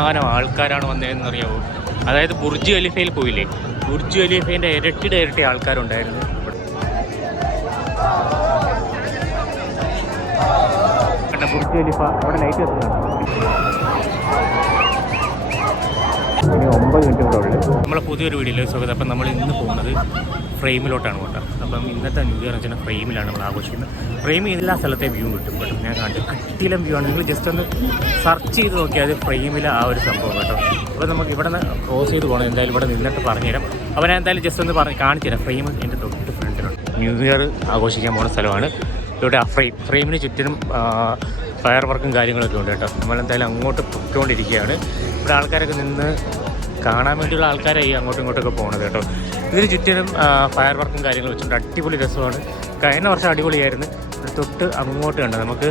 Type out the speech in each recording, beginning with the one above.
കണ്ടമാനം ആൾക്കാരാണ് വന്നതെന്ന് അറിയാവോ. അതായത് ബുർജ് ഖലീഫയിൽ പോയില്ലേ, ബുർജ് ഖലീഫേൻ്റെ ഇരട്ടി ആൾക്കാരുണ്ടായിരുന്നു. കണ്ട ബുർജ് ഖലീഫ അവിടെ ലൈറ്റ് എത്തുന്നുണ്ട്. ഇനി 9 മിനിറ്റ് കൂടെ ഉള്ളു. നമ്മളെ പുതിയൊരു വീഡിയോയിൽ സ്വാഗതം. അപ്പം നമ്മൾ ഇന്ന് പോകുന്നത് ഫ്രെയിമിലോട്ടാണ് കേട്ടോ. അപ്പം ഇന്നത്തെ ന്യൂ ഇയർ എന്ന് വെച്ചാൽ ഫ്രെയിമിലാണ് നമ്മൾ ആഘോഷിക്കുന്നത്. ഫ്രെയിമിൽ എല്ലാ സ്ഥലത്തെ വ്യൂ കിട്ടും കേട്ടോ. ഞാൻ കണ്ടു കിട്ടിയിലും വ്യൂ ആണ്. നിങ്ങൾ ജസ്റ്റ് ഒന്ന് സെർച്ച് ചെയ്ത് നോക്കിയാൽ ഫ്രെയിമിൽ ആ ഒരു സംഭവം കേട്ടോ. അപ്പോൾ നമുക്ക് ഇവിടെ നിന്ന് ക്രോസ് ചെയ്ത് പോകണം. എന്തായാലും ഇവിടെ നിന്നിട്ട് പറഞ്ഞുതരാം. അപ്പോൾ ഞാൻ എന്തായാലും ജസ്റ്റ് ഒന്ന് കാണിച്ചു തരാം. ഫ്രെയിം എൻ്റെ തൊട്ട് ഫ്രണ്ടിലുണ്ട്. ന്യൂ ഇയർ ആഘോഷിക്കാൻ പോകുന്ന സ്ഥലമാണ് ഇവിടെ. ആ ഫ്രെയിമിന് ചുറ്റിനും ഫയർ വർക്കും കാര്യങ്ങളൊക്കെ ഉണ്ട് കേട്ടോ. നമ്മളെന്തായാലും അങ്ങോട്ട് പൊയ്ക്കൊണ്ടിരിക്കുകയാണ്. ഇവിടെ ആൾക്കാരൊക്കെ നിന്ന് കാണാൻ വേണ്ടിയുള്ള ആൾക്കാരായി അങ്ങോട്ടും ഇങ്ങോട്ടൊക്കെ പോകുന്നത് കേട്ടോ. ഇതിന് ചുറ്റിനും ഫയർ വർക്കും കാര്യങ്ങളും വെച്ചിട്ടുണ്ട്. അടിപൊളി രസമാണ്. കഴിഞ്ഞ വർഷം അടിപൊളിയായിരുന്നു. തൊട്ട് അങ്ങോട്ട് കണ്ടോ നമുക്ക്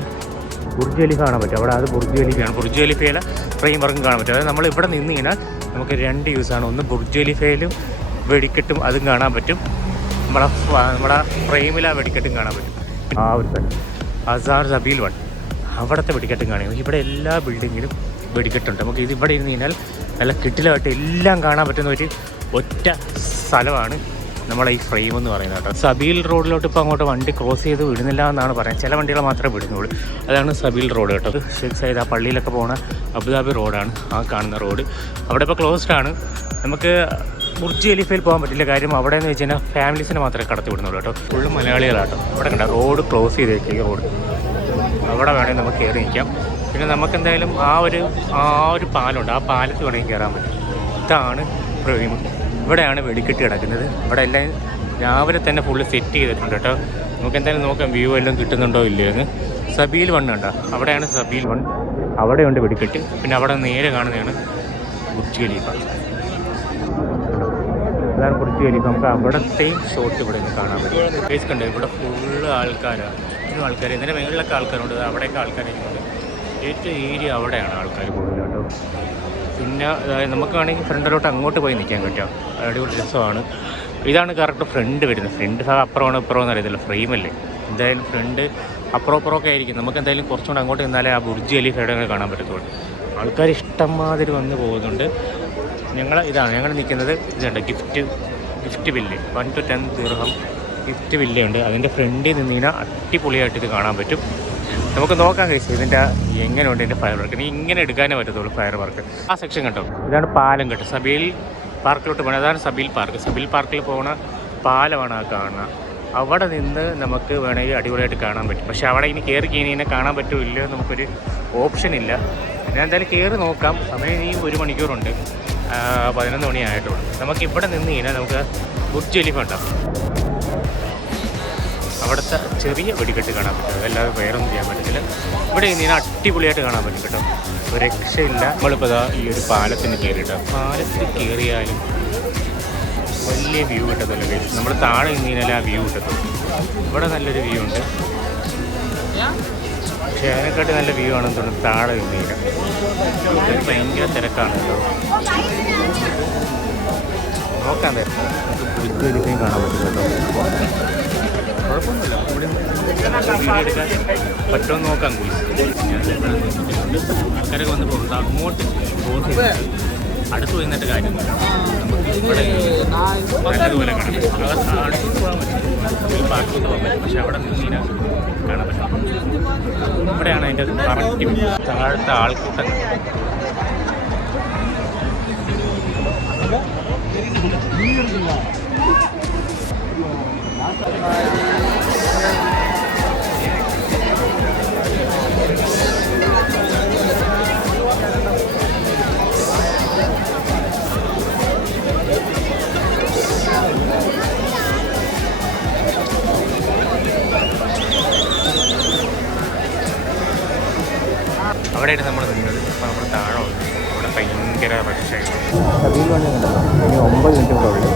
ബുർജ് ഖലീഫ കാണാൻ പറ്റും. അവിടെ അത് ബുർജ് ഖലീഫയാണ്. ബുർജ് ഖലീഫയിലെ ഫ്രെയിം വർക്കും കാണാൻ പറ്റും. അതായത് നമ്മൾ ഇവിടെ നിന്ന് കഴിഞ്ഞാൽ നമുക്ക് 2 യൂസാണ്. ഒന്ന് ബുർജ് ഖലീഫയിലും വെടിക്കെട്ടും അതും കാണാൻ പറ്റും. നമ്മുടെ ഫ്രെയിമിലെ വെടിക്കെട്ടും കാണാൻ പറ്റും. ആ ഒരു സ്ഥലം അസാർ സബീൽ 1 അവിടുത്തെ വെടിക്കെട്ടും കാണും. ഇവിടെ എല്ലാ ബിൽഡിങ്ങിലും വെടിക്കെട്ടുണ്ട്. നമുക്ക് ഇതിവിടെ ഇരുന്ന് കഴിഞ്ഞാൽ നല്ല കിട്ടിലായിട്ട് എല്ലാം കാണാൻ പറ്റുന്ന ഒരു ഒറ്റ സ്ഥലമാണ് നമ്മളെ ഈ ഫ്രെയിം എന്ന് പറയുന്നത് കേട്ടോ. സബീൽ റോഡിലോട്ട് ഇപ്പോൾ അങ്ങോട്ട് വണ്ടി ക്രോസ് ചെയ്ത് വിടുന്നില്ല എന്നാണ് പറയുന്നത്. ചില വണ്ടികൾ മാത്രമേ വിടുന്നുള്ളൂ. അതാണ് സബീൽ റോഡ് കേട്ടോ. ഷെയ്ഖ് സയ്യിദ് ആ പള്ളിയിലൊക്കെ പോകുന്ന അബുദാബി റോഡാണ് ആ കാണുന്ന റോഡ്. അവിടെ ഇപ്പോൾ ക്ലോസ്ഡ് ആണ്. നമുക്ക് ബുർജ് ഖലീഫയിൽ പോകാൻ പറ്റില്ല. കാര്യം അവിടെ എന്ന് വെച്ച് കഴിഞ്ഞാൽ ഫാമിലീസിനെ മാത്രമേ കടത്തി വിടുന്നുള്ളൂ കേട്ടോ. ഫുള്ള് മലയാളികളാട്ടോ. അവിടെ കണ്ട റോഡ് ക്ലോസ് ചെയ്തേക്ക് ഈ റോഡ്. അവിടെ വേണമെങ്കിൽ നമുക്ക് കയറി നിൽക്കാം. പിന്നെ നമുക്കെന്തായാലും ആ ഒരു പാലമുണ്ട്. ആ പാലത്ത് വേണമെങ്കിൽ കയറാൻ പറ്റും. ഇതാണ് ഫ്രെയിം. ഇവിടെയാണ് വെടിക്കെട്ട് കിടക്കുന്നത്. ഇവിടെ എല്ലാം രാവിലെ തന്നെ ഫുള്ള് സെറ്റ് ചെയ്തിട്ടുണ്ട് കേട്ടോ. നമുക്ക് എന്തായാലും നോക്കാം വ്യൂ എല്ലാം കിട്ടുന്നുണ്ടോ ഇല്ലയെന്ന്. സബീൽ 1 ഉണ്ടോ, അവിടെയാണ് സബീൽ 1. അവിടെയുണ്ട് വെടിക്കെട്ട്. പിന്നെ അവിടെ നേരെ കാണുന്നതാണ് ബുർജ് ഖലീഫ. അതാണ് ബുർജ് ഖലീഫ. നമുക്ക് അവിടത്തെയും ഷോട്ട് ഇവിടെ നിന്ന് കാണാൻ പറ്റും. ഫേസ് കണ്ടോ, ഇവിടെ ഫുള്ള് ആൾക്കാരാണ്. ഇന്നും ആൾക്കാർ ഇതിൻ്റെ മേളിലൊക്കെ ആൾക്കാരുണ്ട്. അവിടെയൊക്കെ ആൾക്കാരിക്കുന്നുണ്ട്. ഏറ്റവും ഏരിയ അവിടെയാണ് ആൾക്കാർ കൂടുതൽ കേട്ടോ. പിന്നെ നമുക്ക് വേണമെങ്കിൽ ഫ്രണ്ടിലോട്ട് അങ്ങോട്ട് പോയി നിൽക്കാൻ പറ്റും. അടിപൊളി രസമാണ്. ഇതാണ് കറക്റ്റ് ഫ്രണ്ട് വരുന്നത്. ഫ്രണ്ട് അപ്പുറമാണ് ഇപ്പുറമെന്ന് അറിയത്തില്ല. ഫ്രെയിമല്ലേ, എന്തായാലും ഫ്രണ്ട് അപ്പുറമൊക്കെ ആയിരിക്കും. നമുക്ക് എന്തായാലും കുറച്ചുകൂടെ അങ്ങോട്ട് നിന്നാലേ ആ ബുർജ് ഖലീഫയുടെ കാണാൻ പറ്റത്തുള്ളൂ. ആൾക്കാർ ഇഷ്ടംമാതിരി വന്ന് പോകുന്നുണ്ട്. ഞങ്ങൾ നിൽക്കുന്നത് ഇതുണ്ട്, ഗിഫ്റ്റ് വില്ല് 1 to 10 ദിർഹം ഗിഫ്റ്റ് വില്ലുണ്ട്. അതിൻ്റെ ഫ്രണ്ടിൽ നിന്ന് കഴിഞ്ഞാൽ അടിപൊളിയായിട്ട് ഇത് കാണാൻ പറ്റും. നമുക്ക് നോക്കാൻ കഴിച്ചു ഇതിൻ്റെ എങ്ങനെയുണ്ട് ഇതിൻ്റെ ഫയർ വർക്ക്. ഇങ്ങനെ എടുക്കാനേ പറ്റത്തുള്ളൂ ഫയർ വർക്ക്. ആ സെക്ഷൻ കേട്ടോ. ഇതാണ് പാലം കേട്ടോ. സബീൽ പാർക്കിലോട്ട് പോകണം. അതാണ് സബീൽ പാർക്ക്. സബീൽ പാർക്കിൽ പോകുന്ന പാലമാണ് ആ കാണുന്നത്. അവിടെ നിന്ന് നമുക്ക് വേണമെങ്കിൽ അടിപൊളിയായിട്ട് കാണാൻ പറ്റും. പക്ഷേ അവിടെ ഇനി കയറി കഴിഞ്ഞാൽ കാണാൻ പറ്റുമോ ഇല്ലയോ നമുക്കൊരു ഓപ്ഷൻ ഇല്ല. ഞാൻ എന്തായാലും കയറി നോക്കാം. സമയം ഇനിയും 1 മണിക്കൂറുണ്ട്. 11 മണി ആയിട്ടുള്ളൂ. നമുക്കിവിടെ നിന്ന് കഴിഞ്ഞാൽ നമുക്ക് ബുർജ് ഖലീഫ ഉണ്ടാവും. അവിടുത്തെ ചെറിയ വെടിക്കെട്ട് കാണാൻ പറ്റും. അതല്ലാതെ വേറൊന്നും ചെയ്യാൻ പറ്റത്തില്ല. ഇവിടെ ഇങ്ങനെ അടിപൊളിയായിട്ട് കാണാൻ പറ്റും കേട്ടോ. ഒരു രക്ഷയില്ല. നമ്മളിപ്പോൾ ഈ ഒരു പാലത്തിന് കയറിയിട്ട് പാലത്തിൽ കയറിയാലും വലിയ വ്യൂ കിട്ടത്തില്ല. നമ്മൾ താഴെ നിന്നതിനാൽ ആ വ്യൂ കിട്ടത്തുള്ളൂ. ഇവിടെ നല്ലൊരു വ്യൂ ഉണ്ട്. പക്ഷേ അതിനെക്കാട്ടി നല്ല വ്യൂ ആണെന്ന് തോന്നുന്നു താഴെ നിന്നില്ല. ഭയങ്കര തിരക്കാണ് കേട്ടോ. നോക്കാൻ തരാം. ബുർജ് ഖലീഫയും കാണാൻ പറ്റും കേട്ടോ. കുഴപ്പമൊന്നുമില്ല. ഇവിടെ വീഡിയോ എടുക്കാൻ പറ്റുമെന്ന് നോക്കാം. ആൾക്കാരൊക്കെ വന്ന് പോകുന്നത് അങ്ങോട്ട് ക്രോസ് ചെയ്ത് അടുത്ത് പോയിന്നിട്ട് കാര്യമൊന്നുമില്ല. നമുക്ക് ഇവിടെ നല്ലതുപോലെ കാണാൻ പറ്റും. അടുത്ത് പോകാൻ പറ്റും, പാർക്കിൽ പോകാൻ പറ്റും. പക്ഷെ അവിടെ നിന്ന് കാണാൻ പറ്റും. ഇവിടെയാണ് അതിൻ്റെ കറക്റ്റ് താഴത്തെ ആൾക്കൂട്ടം. അവിടെയാണ് നമ്മൾ നിന്നത്. അപ്പോൾ നമ്മൾ താഴെ വന്നു. അവിടെ ഭയങ്കര റഷായിരുന്നു. സബീൽ 1 ഇനി 9 മിനിറ്റ് കൂടെ ഉള്ളു.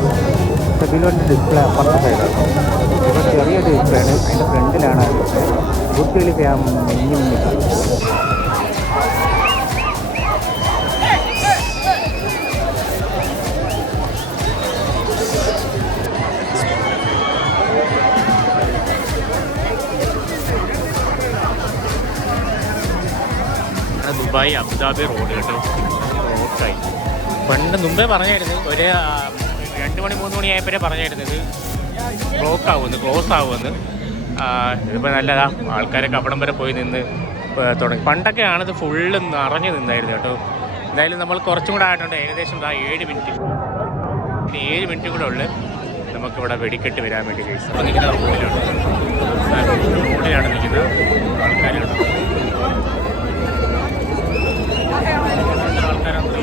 സബീൽ 1 ഡിസ്പ്ലേ അപ്പുറത്തെ സൈഡാണ്. ഇപ്പോൾ ചെറിയ ഡിസ്പ്ലേ ആണ്. അതിൻ്റെ ഫ്രണ്ടിലാണ് ബുർജ് ഖലീഫ മിന്നി കാണും. ദുബായ് അബുദാബി റോഡ് കേട്ടോ. തിരക്കായി. പണ്ട് മുമ്പേ പറഞ്ഞായിരുന്നു ഒരു 2 മണി 3 മണിയായപ്പോഴേ പറഞ്ഞായിരുന്നത് ക്ലോസ് ആവുമെന്ന്. ഇതിപ്പോൾ നല്ലതാ, ആൾക്കാരൊക്കെ അവിടം വരെ പോയി നിന്ന് തുടങ്ങി. പണ്ടൊക്കെ ആണിത് ഫുള്ള് നിറഞ്ഞു നിന്നായിരുന്നു കേട്ടോ. എന്തായാലും നമ്മൾ കുറച്ചും കൂടെ ആയിട്ടുണ്ട്, ഏകദേശം 7 മിനിറ്റ്. ഇനി 7 മിനിറ്റ് കൂടെ ഉള്ളു നമുക്കിവിടെ വെടിക്കെട്ട് വരാൻ വേണ്ടി. അപ്പോൾ നിൽക്കുന്ന റോഡിലാണ് നിൽക്കുന്നത് ആൾക്കാരുണ്ട്. ആൾക്കാരാണെന്ന്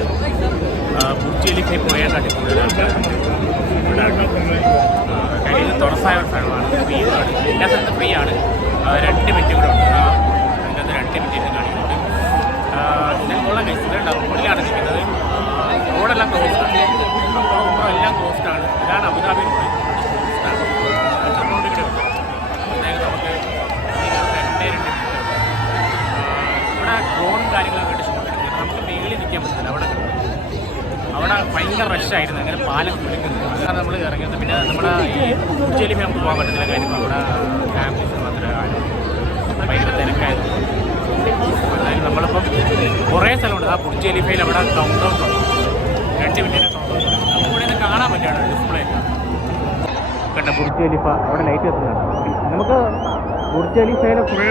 ബുർജ് ഖലീഫ പോയാൽ കാട്ടി കൂടുതൽ ആൾക്കാരുണ്ട് ഇവിടെ ആട്ടോ. കാര്യം ഇത് തുറസായ ഒരു സ്ഥലമാണ്, ഫ്രീ ആണ്, എല്ലാ സ്ഥലത്തും ഫ്രീ ആണ്. 2 മിനിറ്റ് കൂടെ ഉണ്ട്, അതിനകത്ത് 2 മിനിറ്റ് കാണിക്കുന്നുണ്ട്. കൊള്ളാം കഴിച്ചത് കേട്ടോ. റോഡിലാണ് നിൽക്കുന്നത്, റോഡെല്ലാം ക്ലോസ്ഡാണ്, അപ്പോൾ എല്ലാം ക്ലോസ്ഡാണ്. ഇതാണ് അബുദാബി റോഡ്, റോഡ് ഇവിടെ ഉണ്ട്. അതായത് നമുക്ക് 2 മിനിറ്റ് ഇവിടെ ഡ്രോൺ കാര്യങ്ങളൊക്കെ ഇട്ട് ഷൂട്ട് എടുക്കുന്നത്. നമുക്ക് മേളിൽ നിൽക്കാൻ പറ്റില്ല, അവിടെ ഭയങ്കര റഷായിരുന്നു. അങ്ങനെ പാലം കുളിക്കുന്നത്, അതാണ് നമ്മൾ ഇറങ്ങിയത്. പിന്നെ നമ്മുടെ ഈ ബുർജ് ഖലീഫ നമുക്ക് പോകാൻ പറ്റുന്ന കാര്യം അവിടെ ഫാമിലീസ് മാത്രമേ ആരും ഭയങ്കര തിരക്കായിരുന്നു. എന്തായാലും നമ്മളിപ്പം കുറേ സ്ഥലമുണ്ട്. ആ ബുർജ് ഖലീഫയിൽ അവിടെ കൗണ്ട് ഡൗൺ തുടങ്ങി, 2 മിനിറ്റിനെ കൗണ്ട് ഡൗൺ. നമുക്കിവിടെ നിന്ന് കാണാൻ പറ്റുകയാണ് ഡിസ്പ്ലേ കണ്ട ബുർജ് ഖലീഫ. അവിടെ ലൈറ്റ് എത്തുന്നുണ്ട്. നമുക്ക് ബുർജ് ഖലീഫയിലെ ഫുൾ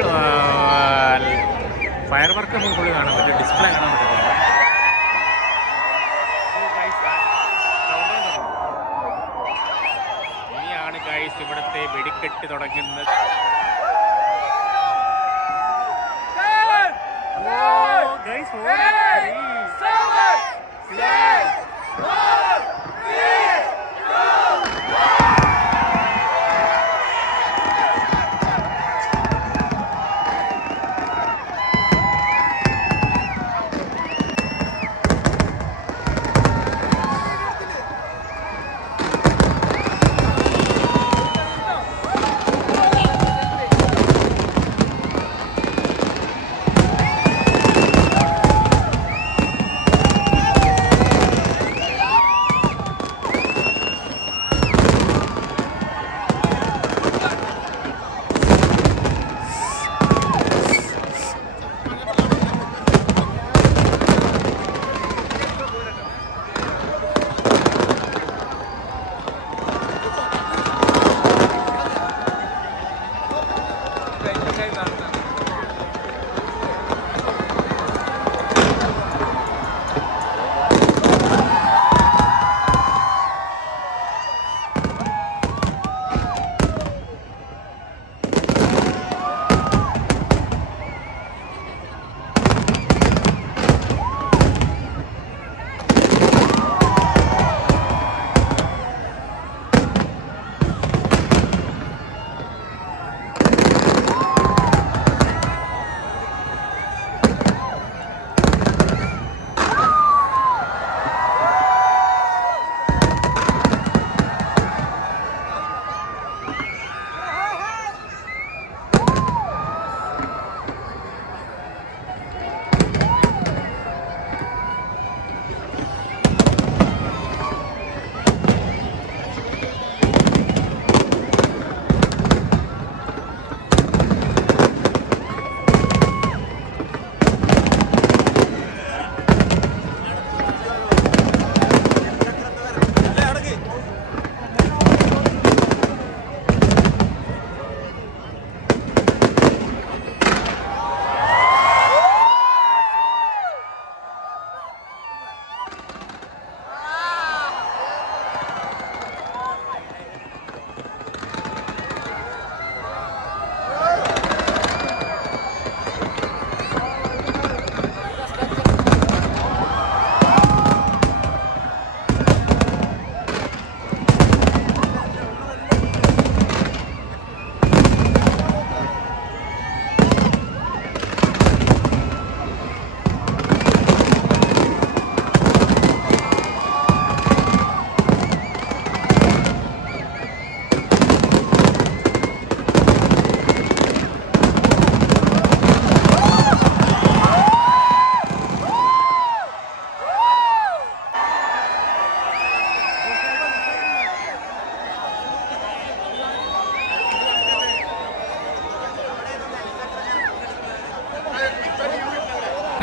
ഫയർ വർക്ക് നമുക്ക് ഫുള്ള് കാണാൻ പറ്റും, ഡിസ്പ്ലേ കാണാൻ പറ്റത്തില്ല. ഇനിയാണ് ഗൈസ് ഇവിടുത്തെ വെടിക്കെട്ട് തുടങ്ങുന്നത്.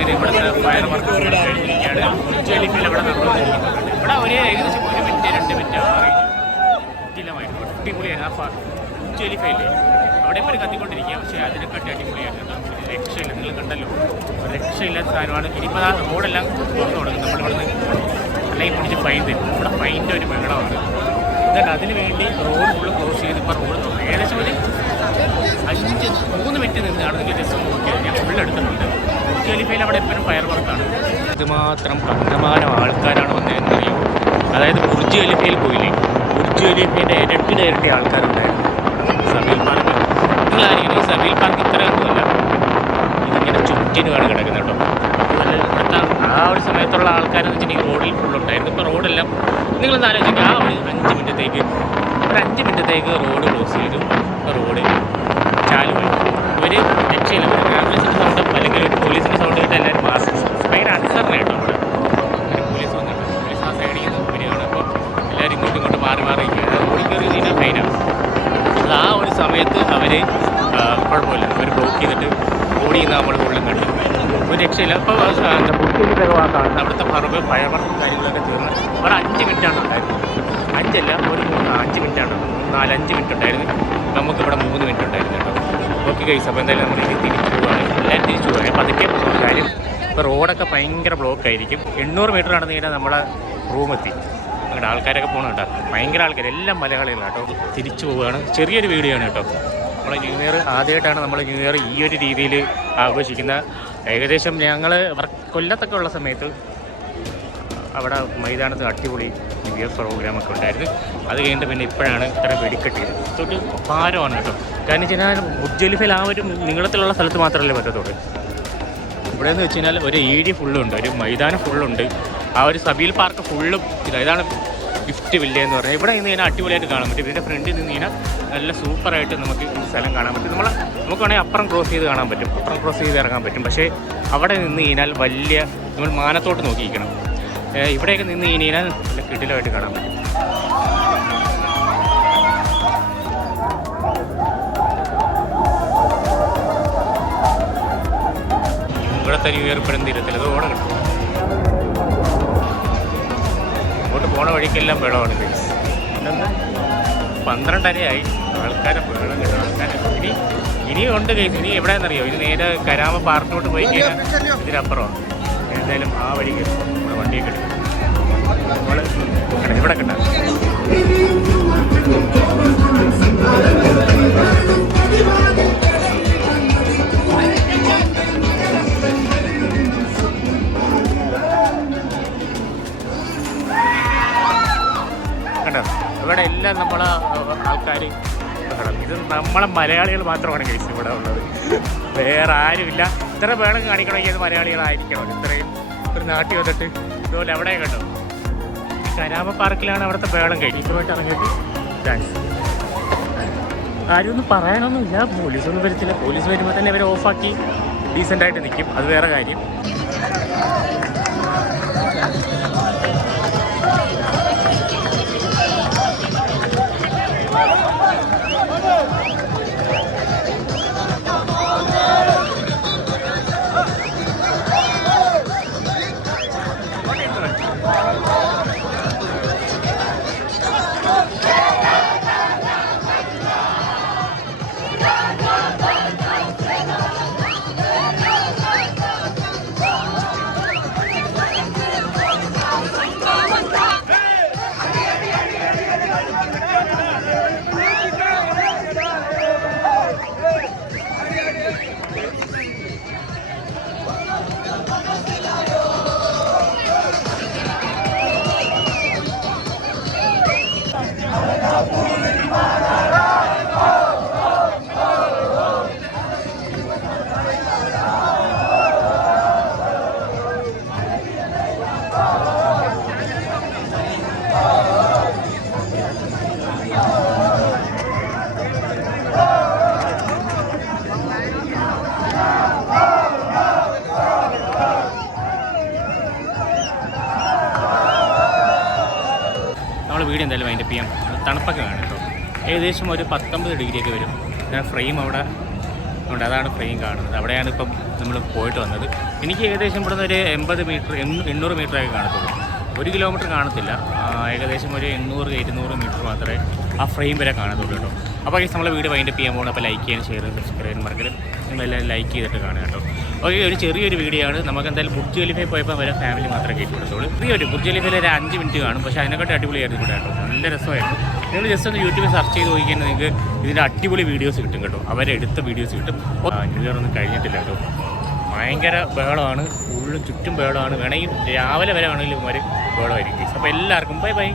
ഇവിടുത്തെ ഫയർ വർക്ക് കഴിഞ്ഞിരിക്കുകയാണ്. ഉജ്ജ്വലിപ്പിൽ ഇവിടെ നടന്നുകൊണ്ടിരിക്കുന്നുണ്ട്. ഇവിടെ ഒരു ഏകദേശം 1 മിനിറ്റ് 2 മിനിറ്റ് കിട്ടില്ലമായിരുന്നു. അടിപൊളിയാണ്. ആ ഉജ്ജ്വലിഫയില്ലേ അവിടെ ഇപ്പോൾ കത്തിക്കൊണ്ടിരിക്കുക. പക്ഷേ അതിനെക്കാട്ടി അടിപൊളിയായിരുന്നു. രക്ഷയില്ല, നിങ്ങൾ കണ്ടല്ലോ, രക്ഷയില്ലാത്ത സാധനമാണ്. ഇനിയിപ്പോൾ ആ റോഡെല്ലാം തുറന്നു കൊടുക്കും. നമ്മളിവിടുന്ന് അല്ലെങ്കിൽ പിടിച്ച് ഫൈൻ തരും. ഇവിടെ ഫൈനിൻ്റെ ഒരു ബഹളമാണ്. എന്നാൽ അതിന് വേണ്ടി റോഡ് ഫുള്ള് ക്ലോസ് ചെയ്ത് ഇപ്പോൾ റോഡ് തുറന്നു. ഏകദേശം ഒരു 3 മിനിറ്റ് നിന്നാണ് നിങ്ങൾ ജസ്റ്റ് നോക്കിയത്. ഞാൻ ഫുൾ എടുത്തിട്ടുണ്ട്. ഉജ്ജ്വലിഫയിൽ അവിടെ എപ്പോഴും ഫയർ വർക്കാണ്. ഇതുമാത്രം കണ്ടമാനം ആൾക്കാരാണ് വന്നതെന്നറിയും. അതായത് ബുർജ് ഖലീഫയിൽ പോയില്ലേ, ബുർജ് ഖലീഫയുടെ ഇരട്ടി ആൾക്കാരുണ്ടായിരുന്നു. സബീൽ പാർക്ക് നിങ്ങളായിരിക്കും. ഈ സബീൽ പാർക്ക് ഇത്രയൊന്നുമില്ല, ഇതിങ്ങനെ ചുറ്റിനുമാണ് കിടക്കുന്നത് കേട്ടോ. അതുപോലെ ഇവിടുത്തെ ആ ഒരു സമയത്തുള്ള ആൾക്കാരെന്ന് വെച്ചിട്ടുണ്ടെങ്കിൽ റോഡിൽ ഫുള്ളുണ്ടായിരുന്നു. ഇപ്പോൾ റോഡെല്ലാം നിങ്ങളൊന്ന് ആലോചിക്കുക. ആ ഒരു 5 മിനിറ്റത്തേക്ക് റോഡ് ക്ലോസ് ചെയ്തു. ഇപ്പോൾ റോഡ് ചാലുമായി. ഇവർ രക്ഷയില്ല. ഒരു ആംബുലൻസിൻ്റെ സൗണ്ടും അല്ലെങ്കിൽ ഒരു പോലീസിൻ്റെ സൗണ്ട് കേട്ട് എല്ലാവരും മാസ്ക് ഭയങ്കര അൻസറിനായിട്ടോ. അവിടെ ഒരു പോലീസ് വന്നിട്ട് പോലീസ് ആ സൈഡിൽ നിന്ന് വരികയാണ്. അപ്പോൾ എല്ലാവരും ഇങ്ങോട്ട് മാറി റോഡിൽ കയറി കഴിഞ്ഞാൽ ഫൈനാണ്. അത് ആ ഒരു സമയത്ത് അവർ കുഴപ്പമില്ല, അവർ ബ്ലോക്ക് ചെയ്തിട്ട് ഓടിയുന്ന നമ്മൾ ഉള്ളിൽ കണ്ടു. ഒരു രക്ഷയില്ല. ഇപ്പോൾ പുട്ടിൻ്റെ ഭാഗത്താണ് അവിടുത്തെ പറമ്പ് ഫയർ വർക്കും കാര്യങ്ങളൊക്കെ തീർന്ന് ഒരു 5 മിനിറ്റാണ് ഉണ്ടായിരുന്നത്. 5 മിനിറ്റാണ്, 4-5 മിനിറ്റ് ഉണ്ടായിരുന്നു. നമുക്കിവിടെ 3 മിനിറ്റ് ഉണ്ടായിരുന്നു കേട്ടോ. ഓക്കെ ഗൈസ്, അപ്പോൾ എന്തായാലും നമ്മൾ ഇനി തിരിച്ചു പോവുകയാണ്. എല്ലാവരും തിരിച്ചു പോകാൻ പതുക്കെ പോകുന്ന കാര്യം. ഇപ്പോൾ റോഡൊക്കെ ഭയങ്കര ബ്ലോക്ക് ആയിരിക്കും. 800 മീറ്റർ നടന്നു കഴിഞ്ഞാൽ നമ്മളെ റൂമെത്തി. അങ്ങോട്ട് ആൾക്കാരൊക്കെ പോകണം കേട്ടോ. ഭയങ്കര ആൾക്കാർ, എല്ലാം മലയാളികളാണ് കേട്ടോ. തിരിച്ചു പോവുകയാണ്. ചെറിയൊരു വീഡിയോ ആണ് കേട്ടോ. നമ്മളെ ന്യൂ ഇയർ ആദ്യമായിട്ടാണ് നമ്മൾ ന്യൂ ഇയർ ഈ ഒരു രീതിയിൽ ആഘോഷിക്കുന്ന. ഏകദേശം ഞങ്ങൾ കൊല്ലത്തൊക്കെ ഉള്ള സമയത്ത് അവിടെ മൈതാനത്ത് അടിപൊളി ന്യൂ ഇയർ പ്രോഗ്രാമൊക്കെ ഉണ്ടായിരുന്നു. അത് കഴിഞ്ഞിട്ട് പിന്നെ ഇപ്പോഴാണ് ഇത്ര വെടിക്കെട്ടിയത്. ഇതൊരു ഭാരമാണ് കേട്ടോ. കാരണം വെച്ച് കഴിഞ്ഞാൽ ബുർജ് ഖലീഫയിൽ ആ ഒരു നീളത്തിലുള്ള സ്ഥലത്ത് മാത്രമല്ലേ പറ്റത്തുള്ളൂ. ഇവിടെ എന്ന് വെച്ച് കഴിഞ്ഞാൽ ഒരു ഏരിയ ഫുള്ളുണ്ട്, ഒരു മൈതാനം ഫുള്ളുണ്ട്. ആ ഒരു സബീൽ പാർക്ക് ഫുള്ളും ഇതാണ് ഗിഫ്റ്റ് വില്ല എന്ന് പറഞ്ഞാൽ. ഇവിടെ നിന്ന് കഴിഞ്ഞാൽ അടിപൊളിയായിട്ട് കാണാൻ പറ്റും. ഇതിൻ്റെ ഫ്രണ്ടിൽ നിന്ന് കഴിഞ്ഞാൽ നല്ല സൂപ്പറായിട്ട് നമുക്ക് ഈ സ്ഥലം കാണാൻ പറ്റും. നമുക്ക് വേണമെങ്കിൽ അപ്പുറം ക്രോസ് ചെയ്ത് കാണാൻ പറ്റും, അപ്പുറം ക്രോസ് ചെയ്ത് ഇറങ്ങാൻ പറ്റും. പക്ഷേ അവിടെ നിന്ന് കഴിഞ്ഞാൽ വലിയ നമ്മൾ മാനത്തോട്ട് നോക്കിയിരിക്കണം. ഇവിടെയൊക്കെ നിന്ന് കഴിഞ്ഞാൽ നല്ല കിടിലമായിട്ട് കാണാൻ പറ്റും. ഇവിടുത്തെ ന്യൂ ഇയർ ഇപ്പോഴും തീരത്തില്ല. അത് ഓണം കിട്ടും. അങ്ങോട്ട് പോണ വഴിക്കെല്ലാം വെള്ളമാണ്. 12:30 ആൾക്കാരെ വെള്ളം കിട്ടും. ആൾക്കാരെ ഇനിയും ഉണ്ട് കേസ്. ഇനി എവിടെയാണെന്നറിയോ, ഇത് നേരെ കരാമ പാർക്കിലോട്ട് പോയി കഴിഞ്ഞാൽ ഇതിനപ്പുറമാണ്. എന്തായാലും ആ വഴി കയറും. നമ്മുടെ വണ്ടിയൊക്കെ എടുക്കും. നമ്മൾ ഇവിടെ കിട്ടാം. കണ്ടോ, ഇവിടെ എല്ലാം നമ്മളെ ആൾക്കാർ. ഇത് നമ്മളെ മലയാളികൾ മാത്രമാണ് കേസ് ഇവിടെ ഉള്ളത്, വേറെ ആരുമില്ല. ഇത്ര വേണം കാണിക്കണമെങ്കിൽ അത് മലയാളികളായിരിക്കണം. ഇത്രയും ഒരു നാട്ടിൽ വന്നിട്ട് ഇതുപോലെ അവിടെ കണ്ടോ. കരാമ പാർക്കിലാണ് അവിടുത്തെ വേളം കഴിഞ്ഞു. ഇതുമായിട്ട് ഇറങ്ങിയിട്ട് ഡാൻസ്. ആരും ഒന്നും പറയാനൊന്നുമില്ല. പോലീസൊന്നും വരത്തില്ല. പോലീസ് വരുമ്പോൾ തന്നെ ഇവരെ ഓഫാക്കി ഡീസൻ്റായിട്ട് നിൽക്കും. അത് വേറെ കാര്യം. വീഡിയോ എന്തായാലും വൈൻഡപ്പ് ചെയ്യാം. തണുപ്പൊക്കെ വേണം കേട്ടോ. ഏകദേശം ഒരു 19 ഡിഗ്രിയൊക്കെ വരും. ഞാൻ ഫ്രെയിം അവിടെ അതുകൊണ്ട് അതാണ് ഫ്രെയിം കാണുന്നത്. അവിടെയാണ് ഇപ്പം നമ്മൾ പോയിട്ട് വന്നത്. എനിക്ക് ഏകദേശം ഇവിടുന്ന് ഒരു 80 മീറ്റർ 800 മീറ്ററൊക്കെ കാണത്തുള്ളൂ. 1 കിലോമീറ്റർ കാണത്തില്ല. ഏകദേശം ഒരു 800 മീറ്റർ മാത്രമേ ആ ഫ്രെയിം വരെ കാണത്തുള്ളൂ കേട്ടോ. അപ്പോൾ ഈ നമ്മളെ വീഡിയോ വൈൻഡപ്പ് ചെയ്യാൻ പോകണം. അപ്പോൾ ലൈക്ക് ചെയ്യാൻ, ഷെയർ ചെയ്യാൻ, സബ്സ്ക്രൈബ് ചെയ്യാൻ മറക്കരുത്. നിങ്ങളെല്ലാം ലൈക്ക് ചെയ്തിട്ട് കാണുക കേട്ടോ. ഓക്കെ, ഒരു ചെറിയൊരു വീഡിയോ ആണ്. നമുക്ക് എന്തായാലും ബുർജ് ഖലീഫയിൽ പോയപ്പോൾ വരെ ഫാമിലി മാത്രമേ കയറ്റി കൊടുത്തുള്ളൂ. ചെറിയൊരു ബുർജ് ഖലീഫയിൽ ഒരു 5 മിനിറ്റ് കാണും. പക്ഷേ അതിനെക്കാട്ടി അടിപൊളിയായിരുന്നു ഇവിടെ കേട്ടോ. നല്ല രസമായിരുന്നു. നിങ്ങൾ ജസ്റ്റ് ഒന്ന് യൂട്യൂബിൽ സെർച്ച് ചെയ്ത് നോക്കിയാൽ നിങ്ങൾക്ക് ഇതിൻ്റെ അടിപൊളി വീഡിയോസ് കിട്ടും കേട്ടോ. അവരെടുത്ത വീഡിയോസ് കിട്ടും. ന്യൂ ഇയർ ഒന്നും കഴിഞ്ഞിട്ടില്ല കേട്ടോ. ഭയങ്കര ബഹളമാണ്, ഉള്ളിൽ ചുറ്റും ബഹളമാണ്. വേണമെങ്കിൽ രാവിലെ വരെ വേണമെങ്കിലും ഇവർ ബഹളമായിരിക്കും. അപ്പോൾ എല്ലാവർക്കും ബൈ ബൈ.